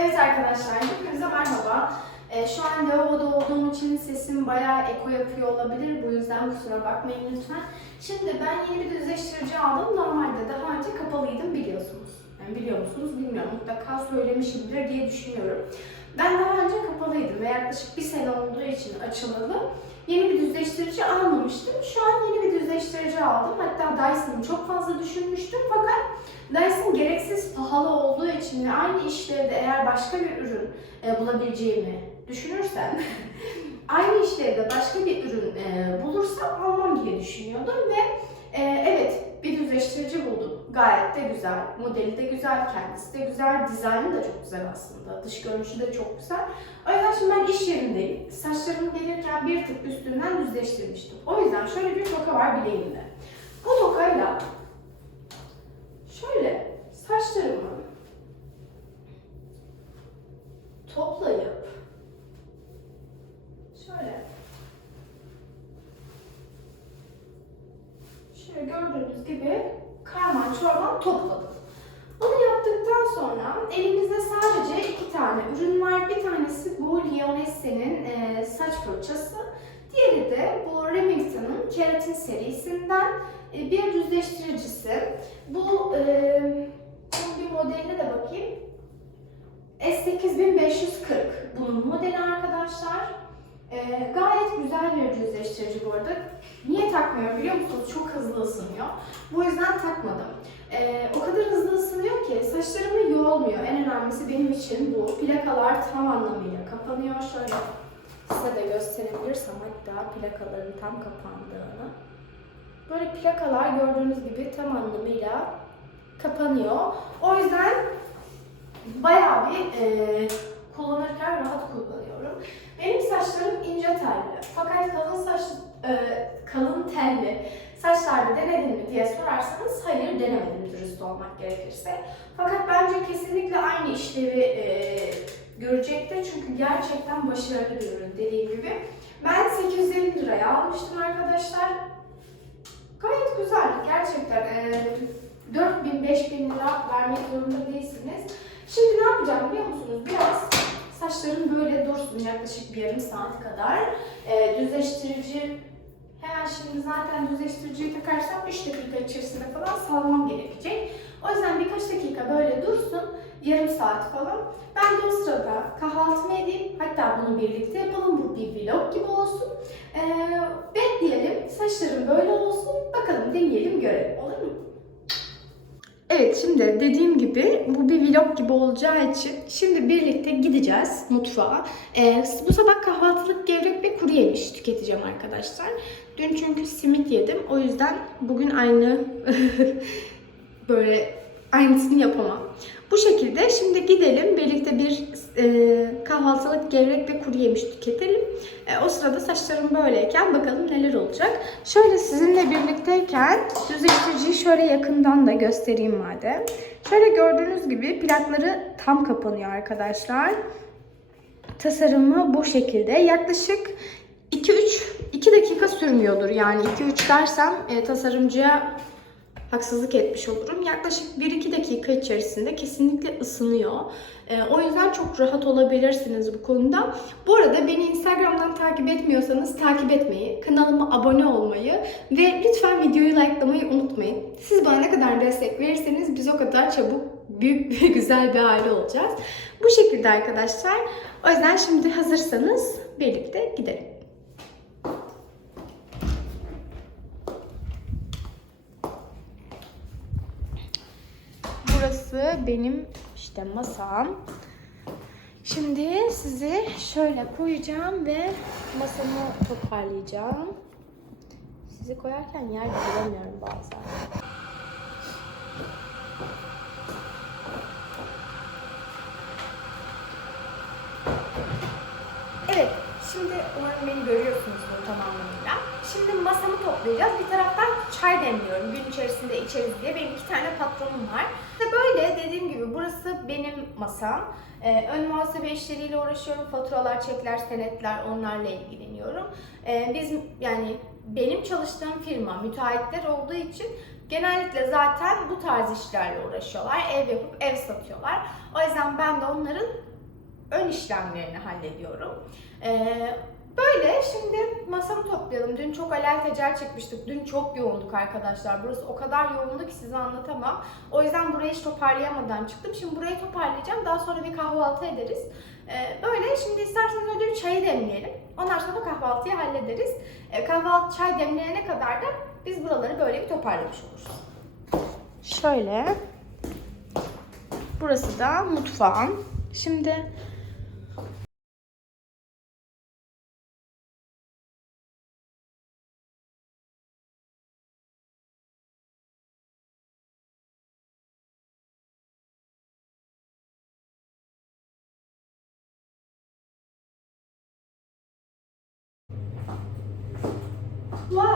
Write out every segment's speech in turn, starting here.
Evet arkadaşlar, hepinize merhaba. Ee, şu an lavaboda olduğum için sesim bayağı eko yapıyor olabilir. Bu yüzden kusura bakmayın lütfen. Şimdi ben yeni bir düzleştirici aldım. Normalde daha önce kapalıydım biliyorsunuz. Yani biliyor musunuz bilmiyorum. Mutlaka söylemişimdir diye düşünüyorum. Ben daha önce kapalıydım ve yaklaşık bir sene olduğu için açılalı. Yeni bir düzleştirici almamıştım. Şu an yeni bir düzleştirici aldım. Hatta Dyson'ı çok fazla düşünmüştüm fakat Dyson gereksiz pahalı olduğu için ve aynı işlevde eğer başka bir ürün e, bulabileceğimi düşünürsem aynı işlevde başka bir ürün e, bulursam almam diye düşünüyordum ve Gayet de güzel. Modeli de güzel, kendisi de güzel, dizaynı da çok güzel aslında. Dış görünüşü de çok güzel. O yüzden şimdi ben iş yerindeyim. Saçlarımı gelirken bir tık üstünden düzleştirmiştim. O yüzden şöyle bir toka var bileğimde. Bu tokayla şöyle saçlarımı toplayıp şöyle şöyle gördüğünüz gibi karman çorman topladım. Bunu yaptıktan sonra elimizde sadece iki tane ürün var. Bir tanesi bu Lionesse'nin e, saç fırçası. Diğeri de bu Remington'ın keratin serisinden e, bir düzleştiricisi. Bu e, bir modeline de bakayım. S8540 bunun modeli arkadaşlar. E, gayet güzel bir düzleştirici bu arada. Niye takmıyorum biliyor musunuz? Çok hızlı ısınıyor. Bu yüzden takmadım. E, o kadar hızlı ısınıyor ki saçlarımı yoğulmuyor. En önemlisi benim için bu. Plakalar tam anlamıyla kapanıyor. Şöyle size de gösterebilirsem hatta plakaların tam kapandığını. Böyle plakalar gördüğünüz gibi tam anlamıyla kapanıyor. O yüzden bayağı bir e, kullanırken rahat kullanıyorum. Benim saçlarım ince telli. Fakat kalın saç e, kalın telli saçlarda denedin mi diye sorarsanız hayır denemedim dürüst olmak gerekirse. Fakat bence kesinlikle aynı işlevi e, görecektir çünkü gerçekten başarılı bir ürün dediğim gibi. Ben 850 liraya almıştım arkadaşlar. Gayet güzel gerçekten. E, 4000-5000 lira vermek zorunda değilsiniz. Şimdi ne yapacağım biliyor musunuz? Biraz saçlarım böyle dursun yaklaşık bir yarım saat kadar. E, düzleştirici hemen şimdi zaten düzleştiriciyi takarsam 3 dakika içerisinde falan salmam gerekecek. O yüzden birkaç dakika böyle dursun. Yarım saat falan. Ben de o sırada kahvaltımı edeyim. Hatta bunu birlikte yapalım. Bu bir vlog gibi olsun. E, bekleyelim. Saçlarım böyle olsun. Bakalım deneyelim görelim. Olur mu? Evet şimdi dediğim gibi bu bir vlog gibi olacağı için şimdi birlikte gideceğiz mutfağa. Ee, bu sabah kahvaltılık gevrek ve kuru yemiş tüketeceğim arkadaşlar. Dün çünkü simit yedim o yüzden bugün aynı böyle aynısını yapamam. Bu şekilde şimdi gidelim birlikte bir e, kahvaltılık gevrek ve kuru yemiş tüketelim. E, o sırada saçlarım böyleyken bakalım neler olacak. Şöyle sizinle birlikteyken düzleştiriciyi şöyle yakından da göstereyim madem. Şöyle gördüğünüz gibi plakları tam kapanıyor arkadaşlar. Tasarımı bu şekilde. Yaklaşık 2-3 2 dakika sürmüyordur. Yani 2-3 dersem e, tasarımcıya haksızlık etmiş olurum. Yaklaşık 1-2 dakika içerisinde kesinlikle ısınıyor. Ee, o yüzden çok rahat olabilirsiniz bu konuda. Bu arada beni Instagram'dan takip etmiyorsanız takip etmeyi, kanalıma abone olmayı ve lütfen videoyu likelamayı unutmayın. Siz bana ne kadar destek verirseniz biz o kadar çabuk büyük ve güzel bir aile olacağız. Bu şekilde arkadaşlar. O yüzden şimdi hazırsanız birlikte gidelim. Burası benim işte masam. Şimdi sizi şöyle koyacağım ve masamı toparlayacağım. Sizi koyarken yer bulamıyorum bazen. Evet, şimdi umarım beni görüyorsunuz bu tamamıyla. Şimdi masamı toplayacağız. Bir taraftan çay demliyorum gün içerisinde içeriz diye. Benim iki tane patronum var. İşte böyle dediğim gibi burası benim masam. Ee, ön muhasebe işleriyle uğraşıyorum. Faturalar, çekler, senetler onlarla ilgileniyorum. Ee, biz yani benim çalıştığım firma müteahhitler olduğu için genellikle zaten bu tarz işlerle uğraşıyorlar. Ev yapıp ev satıyorlar. O yüzden ben de onların ön işlemlerini hallediyorum. Ee, böyle şimdi masamı toplayalım. Dün çok alelacele çekmiştik. Dün çok yoğunduk arkadaşlar. Burası o kadar yoğundu ki size anlatamam. O yüzden burayı hiç toparlayamadan çıktım. Şimdi burayı toparlayacağım. Daha sonra bir kahvaltı ederiz. Ee, böyle şimdi isterseniz önce bir çayı demleyelim. Ondan sonra kahvaltıyı hallederiz. Ee, kahvaltı çay demleyene kadar da biz buraları böyle bir toparlamış oluruz. Şöyle. Burası da mutfağım. Şimdi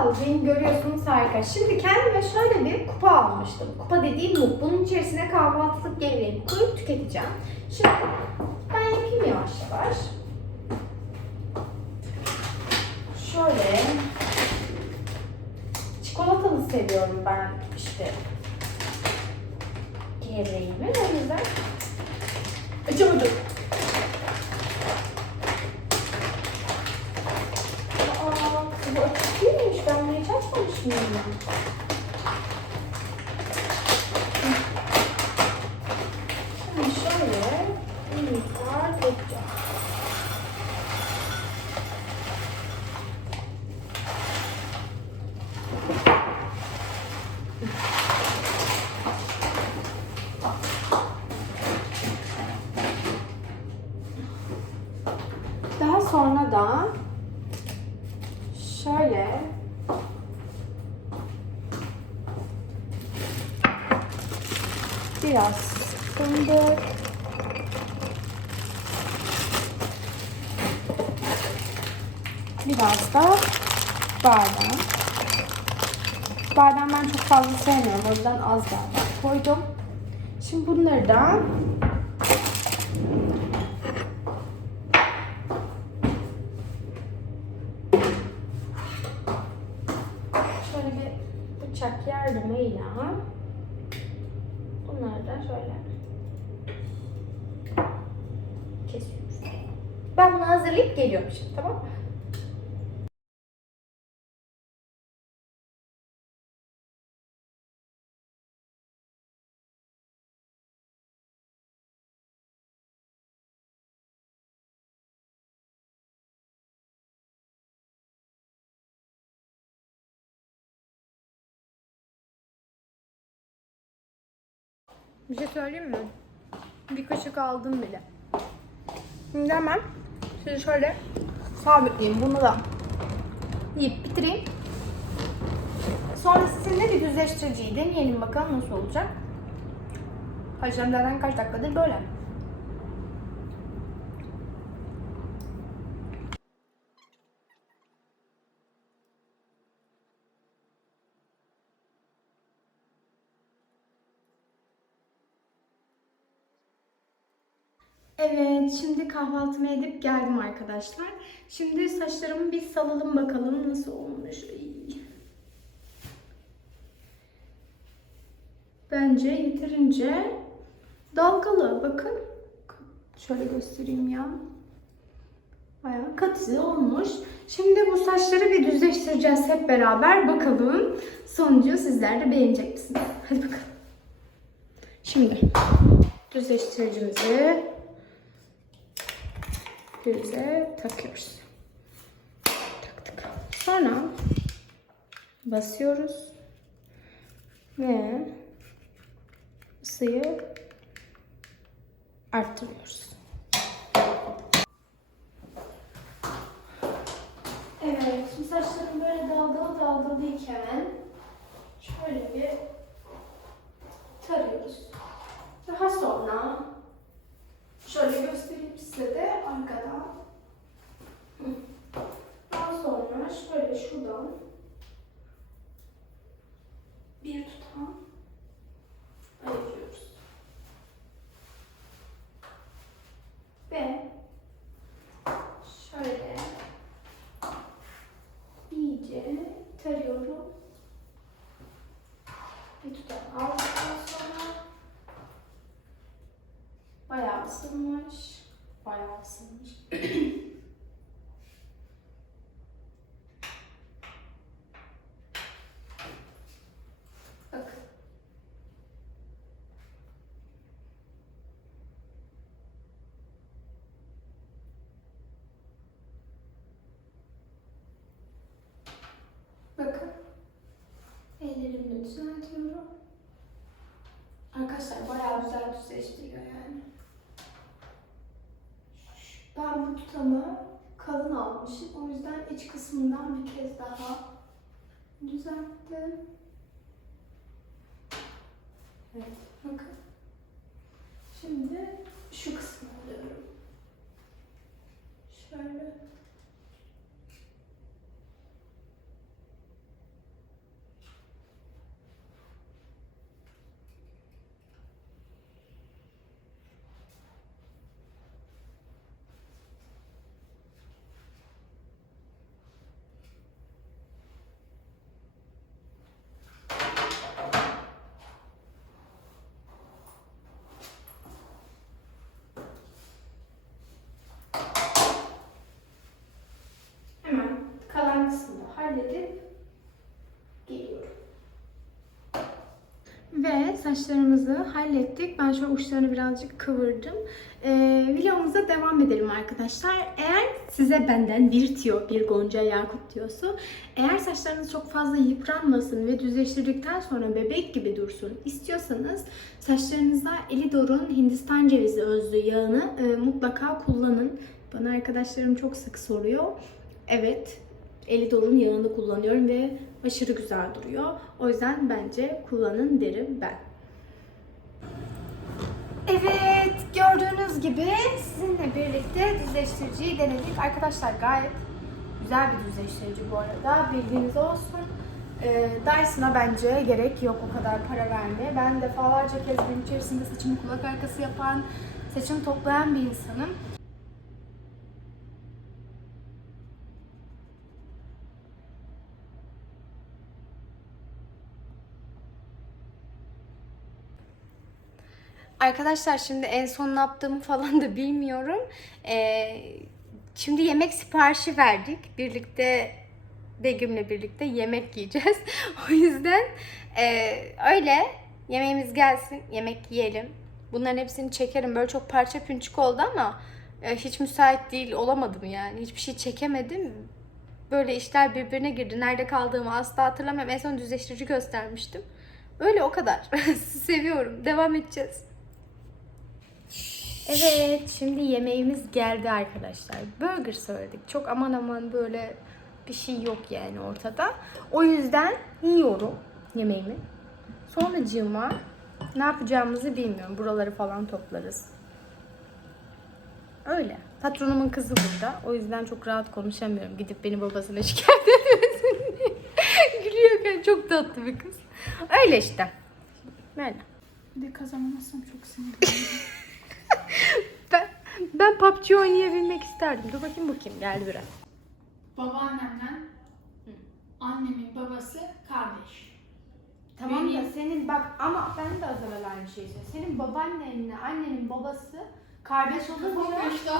Beni görüyorsunuz harika. Şimdi kendime şöyle bir kupa almıştım. Kupa dediğim bu. Bunun içerisine kahvaltılık geleneğimi koyup tüketeceğim. Şimdi ben yapayım yavaş yavaş. Şöyle çikolatalı seviyorum ben işte gevreğimi. O yüzden açamadım. Aa, bu açık değilmiş. Ben bunu hiç açmamışım ya. Şimdi şöyle bir miktar dökeceğim. Daha sonra da şöyle biraz fındık biraz da badem badem ben çok fazla sevmiyorum o yüzden az badem koydum. Şimdi bunları da şöyle bir bıçak yardımıyla bunları da şöyle kesiyoruz. Ben bunu hazırlayıp geliyorum şimdi tamam mı? Bir şey söyleyeyim mi? Bir kaşık aldım bile. Şimdi sizi şöyle sabitleyeyim. Bunu da yiyip bitireyim. Sonra sizinle bir düzleştiriciyi deneyelim bakalım nasıl olacak. Haşlam zaten kaç dakikadır böyle. Evet, şimdi kahvaltımı edip geldim arkadaşlar. Şimdi saçlarımı bir salalım bakalım nasıl olmuş. Bence yeterince dalgalı. Bakın. Şöyle göstereyim ya. Bayağı katı olmuş. Şimdi bu saçları bir düzleştireceğiz hep beraber. Bakalım sonucu sizler de beğenecek misiniz? Hadi bakalım. Şimdi düzleştiricimizi prize takıyoruz. Taktık. Sonra basıyoruz ve ısıyı arttırıyoruz. Evet, şimdi saçlarım böyle dalgalı dalgalıyken şöyle bir tarıyoruz. Daha sonra Bir tutam aldıktan sonra bayağı ısınmış. Bayağı ısınmış. Bakın. Bakın. Düzeltiyorum. Arkadaşlar bayağı güzel düzleştiriyor yani. Ben bu tutamı kalın almışım. O yüzden iç kısmından bir kez daha düzelttim. Evet, bakın. Şimdi şu kısmı alıyorum. Şöyle. Hemen kalan kısmını halledip geliyorum. Ve saçlarımızı hallettik. Ben şöyle uçlarını birazcık kıvırdım. Ee, videomuza devam edelim arkadaşlar. Eğer size benden bir tiyo, bir gonca yakut tiyosu, eğer saçlarınız çok fazla yıpranmasın ve düzleştirdikten sonra bebek gibi dursun istiyorsanız saçlarınızda Elidor'un Hindistan cevizi özlü yağını e, mutlaka kullanın. Bana arkadaşlarım çok sık soruyor. Evet, Elidor'un yağını kullanıyorum ve aşırı güzel duruyor. O yüzden bence kullanın derim ben. Evet, gördüğünüz gibi sizinle birlikte düzleştiriciyi denedik. Arkadaşlar gayet güzel bir düzleştirici bu arada. Bilginiz olsun. Ee, Dyson'a bence gerek yok o kadar para vermeye. Ben defalarca kez gün içerisinde saçımı kulak arkası yapan, saçımı toplayan bir insanım. Arkadaşlar şimdi en son ne yaptığımı falan da bilmiyorum. Ee, şimdi yemek siparişi verdik. Birlikte Begüm'le birlikte yemek yiyeceğiz. o yüzden e, öyle yemeğimiz gelsin, yemek yiyelim. Bunların hepsini çekerim. Böyle çok parça pünçük oldu ama e, hiç müsait değil olamadım yani. Hiçbir şey çekemedim. Böyle işler birbirine girdi. Nerede kaldığımı asla hatırlamıyorum. En son düzleştirici göstermiştim. Öyle o kadar. Seviyorum. Devam edeceğiz. Evet, şimdi yemeğimiz geldi arkadaşlar. Burger söyledik. Çok aman aman böyle bir şey yok yani ortada. O yüzden yiyorum yemeğimi. Sonracığıma ne yapacağımızı bilmiyorum. Buraları falan toplarız. Öyle. Patronumun kızı burada. O yüzden çok rahat konuşamıyorum. Gidip beni babasına şikayet etmesin diye. Gülüyorken çok tatlı bir kız. Öyle işte. Böyle. Bir de kazanamazsam çok sinirlenirim. Ben, ben PUBG oynayabilmek isterdim. Dur bakayım bu kim? Geldi biraz. Babaannemden annemin babası kardeş. Tamam da Benim- senin bak ama ben de az evvel aynı şeyi söyledim. Senin babaannenle annenin babası kardeş olunca işte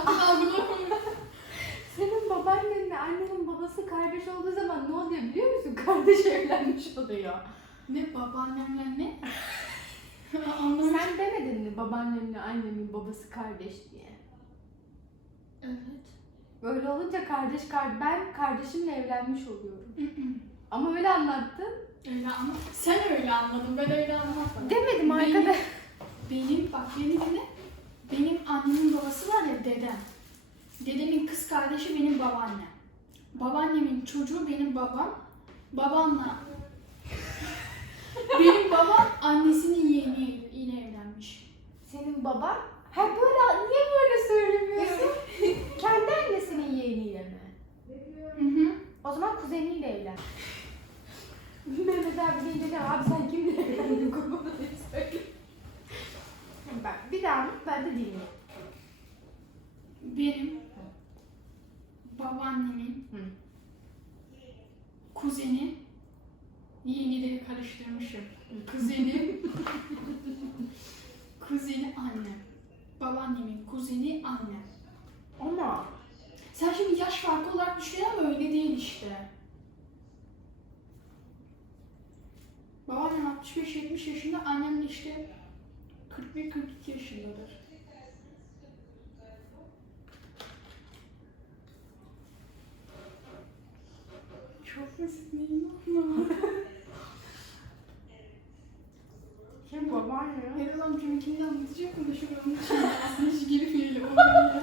senin babaannenle annenin babası kardeş olduğu zaman ne oluyor biliyor musun? Kardeş evlenmiş oluyor. ne babaannemle ne? Sen demedin mi babaannemle annemin babası kardeş diye? Evet. Böyle olunca kardeş kar ben kardeşimle evlenmiş oluyorum. Ama öyle anlattın. öyle anlat. Sen öyle anladın. Ben öyle anlatmadım. Demedim Benim- arkadaş. Benim bak beni dinle. Benim annemin babası var ya dedem. Dedemin kız kardeşi benim babaannem. Babaannemin çocuğu benim babam. Babamla benim babam annesinin yeğeni yine evlenmiş. Senin baban? Ha böyle niye böyle söylemiyorsun? Kendi annesinin yeğeniyle mi? Hı hı. O zaman kuzeniyle evlen. Mehmet abi deyince de abi sen kimle evlendin kurbanı diye söyle. Bak bir daha anlat ben de dinleyeyim. Benim babaannemin Hı. kuzeni yeğenileri karıştırmışım. Kuzeni kuzeni annem. Babaannemin kuzeni annem. Sen şimdi yaş farkı olarak düşünüyorsun ama öyle değil işte. Babaannem 65-70 yaşında, annem de işte 41-42 yaşındadır. Çok üzgünüm ama. Kim babaanne? Erol amcamı kimden için aslında hiç girmeyelim oraya ya.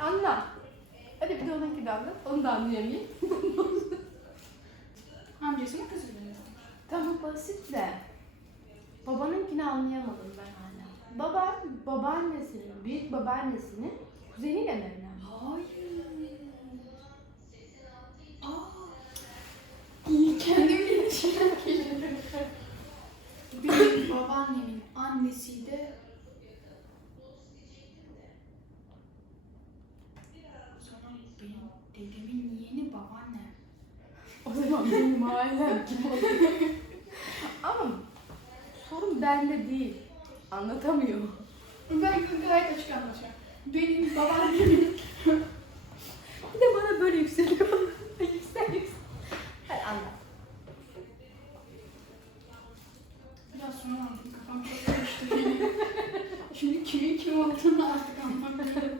Anla. Hadi bir de onunki de anlat. Onu da anlayamayayım. Amcasının kızı. Tamam basit de. Babanınkini anlayamadım ben hala. Baba, babaannesinin, büyük babaannesinin kuzeniyle mi evlendi? Hayır. Aa. İyi kendim gelişimden geliyorum. Benim babaannemin annesi de o zaman benim dedemin yeğeni babaannem. O zaman benim ailem kim oluyor? Ama sorun bende değil. Anlatamıyor. Ben gayet açık anlatacağım. Benim babaannemin Bir de bana böyle yükseliyor. yüksel yüksel. Hadi anlat. biraz sonra anladım kafam çok karıştı benim. Şimdi kimin kim olduğunu artık anlamıyorum.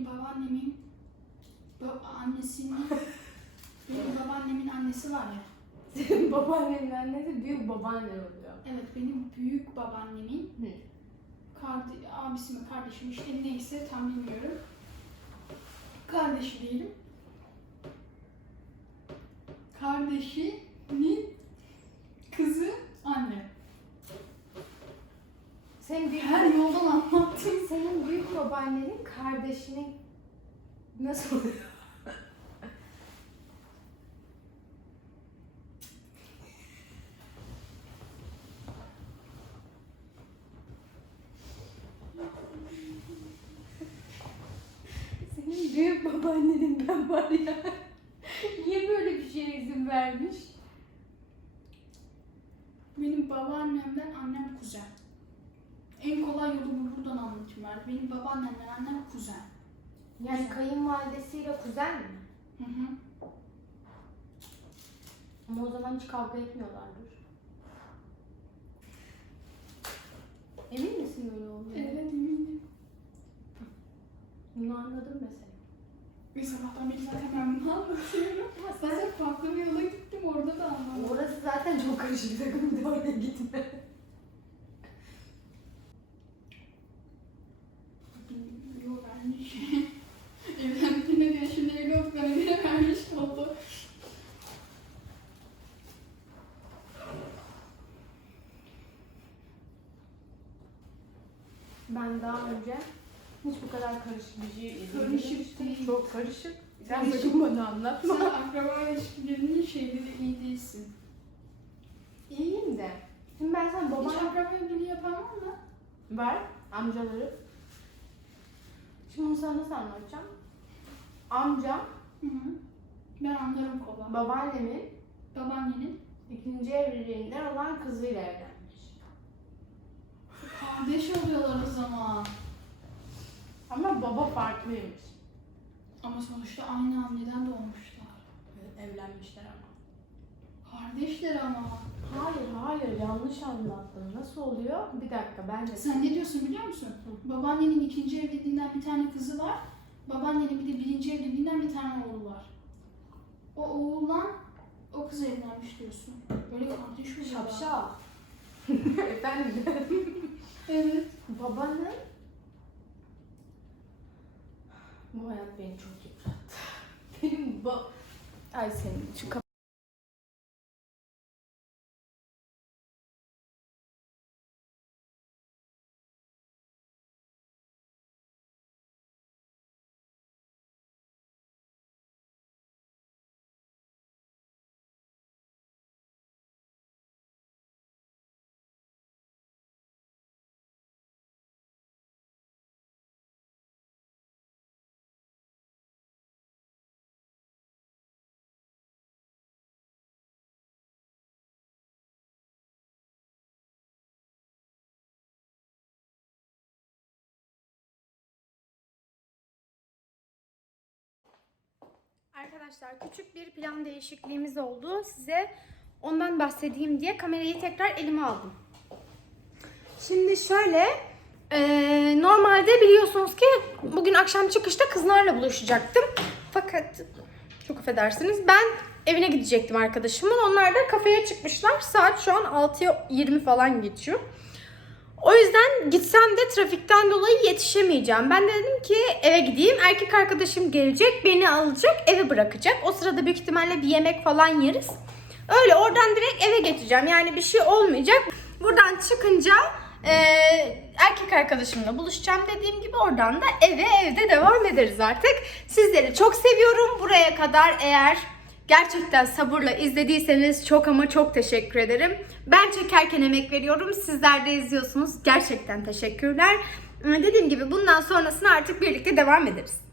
Benim babaannemin ba- annesinin benim babaannemin annesi var ya. Senin babaannenin annesi büyük babaannen oluyor. Evet benim büyük babaannemin Hı. karde- abisi mi kardeşi mi işte neyse tam bilmiyorum. Kardeşi diyelim. Kardeşinin kızı anne. Senin büyük, Her yoldan anlattım. senin büyük babaannenin kardeşinin nasıl oluyor? Senin büyük babaannenin ben var ya. Niye böyle bir şeye izin vermiş? Benim babaannemden annem kuzen. En kolay yolu bu buradan anlatayım ben. Benim babaannemden annem kuzen. Yani kayınvalidesiyle kuzen mi? Hı hı. Ama o zaman hiç kavga etmiyorlardır. Emin misin öyle olduğunu? Evet eminim. Bunu anladım mesela. Ve sabahtan beri zaten ben bunu anlatıyorum. Zaten farklı bir yola gittim orada da anlamadım. Orası zaten çok karışık takım bir de oraya gitme. Yok vermiş. Evlendiğine göre şimdi evli olduklarına göre vermiş oldu. Ben daha önce hiç bu kadar karışık bir şey Karışık değil. Çok karışık. Sen Karışık. sakın bana anlatma. Sen akraba ilişkilerinin şeyleri iyi değilsin. İyiyim de. Şimdi ben sen Hiç baban akraba evliliği yapan var mı? var, amcaları. Şimdi onu sana nasıl anlatacağım? Amcam, Hı hı. Ben anlarım kola. babaannemin Babaannenin ikinci evliliğinden olan kızıyla evlenmiş. kardeş oluyorlar o zaman. Ama baba farklıymış. Ama sonuçta aynı anneden doğmuşlar. Evlenmişler ama. Kardeşler ama. Hayır hayır yanlış anlattın. Nasıl oluyor? Bir dakika ben de. Sen ne diyorsun biliyor musun? Babaannenin ikinci evliliğinden bir tane kızı var. Babaannenin bir de birinci evliliğinden bir tane oğlu var. O oğuldan o kız evlenmiş diyorsun. Böyle kardeş oluyorlar. Şapşal. Efendim. Evet. Babanın bu hayat beni çok yıprattı. Benim ba... Ay senin şu Arkadaşlar küçük bir plan değişikliğimiz oldu. Size ondan bahsedeyim diye kamerayı tekrar elime aldım. Şimdi şöyle eee, normalde biliyorsunuz ki bugün akşam çıkışta kızlarla buluşacaktım. Fakat çok affedersiniz ben evine gidecektim arkadaşımın. Onlar da kafeye çıkmışlar. Saat şu an 6'ya 20 falan geçiyor. O yüzden gitsem de trafikten dolayı yetişemeyeceğim. Ben de dedim ki eve gideyim. Erkek arkadaşım gelecek, beni alacak, eve bırakacak. O sırada büyük ihtimalle bir yemek falan yeriz. Öyle oradan direkt eve geçeceğim. Yani bir şey olmayacak. Buradan çıkınca eee, erkek arkadaşımla buluşacağım dediğim gibi oradan da eve evde devam ederiz artık. Sizleri çok seviyorum. Buraya kadar eğer Gerçekten sabırla izlediyseniz çok ama çok teşekkür ederim. Ben çekerken emek veriyorum. Sizler de izliyorsunuz. Gerçekten teşekkürler. Dediğim gibi bundan sonrasını artık birlikte devam ederiz.